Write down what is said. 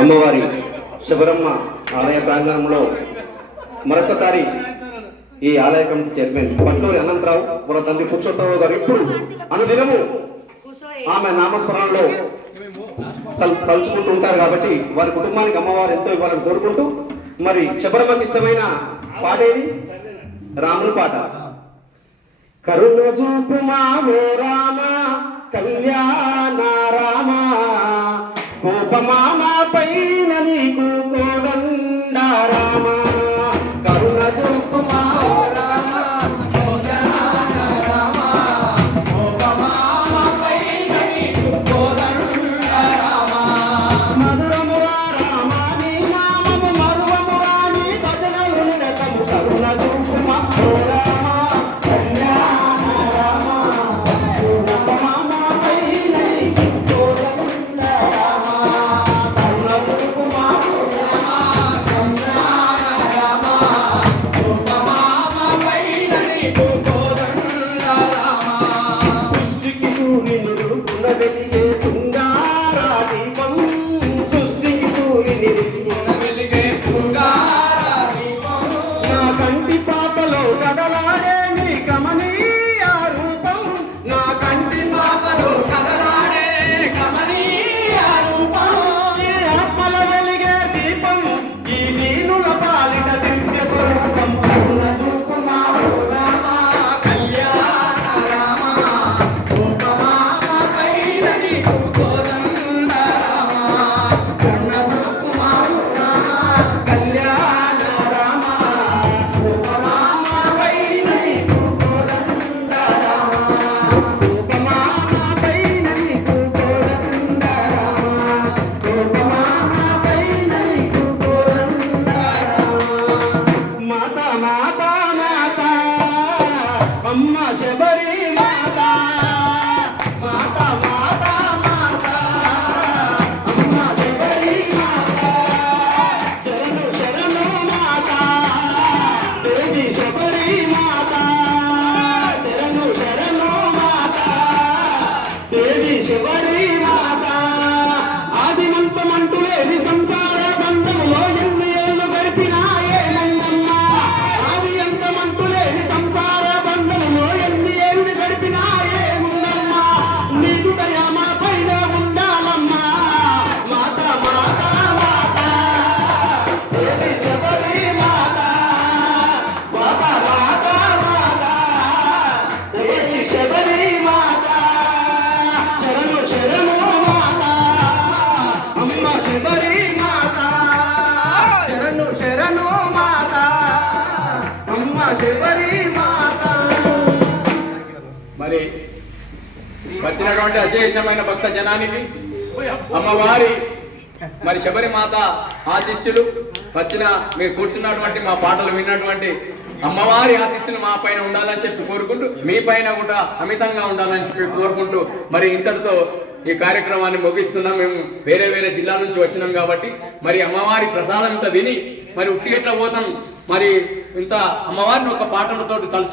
అమ్మవారి శబరమ్మ ఆలయ ప్రాంగణంలో మరొకసారి ఈ ఆలయ కమిటీ చైర్మన్ పట్టూరి అనంతరావు మన తండ్రి పురుషోత్తరావు గారు ఇప్పుడు అనుదినము ఆమె నామస్మరణలో తలు- తలుచుకుంటూ ఉంటారు కాబట్టి వారి కుటుంబానికి అమ్మవారు ఎంతో ఇవ్వాలని కోరుకుంటూ మరి శబరమ్మకి ఇష్టమైన పాట ఏది? రాముని పాట. కరుణ చూపు మామో రామ కళ్యాణ కోపమామ పైన నీకు కోదండారామా? సృష్టికి సూర్యుడు పున శృంగారా దీపం. ಮರೀ మరి వచ్చినటువంటి అశేషమైన భక్త జనానికి అమ్మవారి మరి శబరిమాత ఆశిష్యులు వచ్చిన మీరు కూర్చున్నటువంటి మా పాటలు విన్నటువంటి అమ్మవారి ఆశిస్సులు మా పైన ఉండాలని చెప్పి కోరుకుంటూ మీ పైన కూడా అమితంగా ఉండాలని చెప్పి కోరుకుంటూ మరి ఇంతటితో ఈ కార్యక్రమాన్ని ముగిస్తున్నాం. మేము వేరే వేరే జిల్లా నుంచి వచ్చినాం కాబట్టి మరి అమ్మవారి ప్రసాదం ఇంత విని మరి ఉట్టిగట్ల పోతాం. మరి ఇంత అమ్మవారిని ఒక పాటలతో కలిసి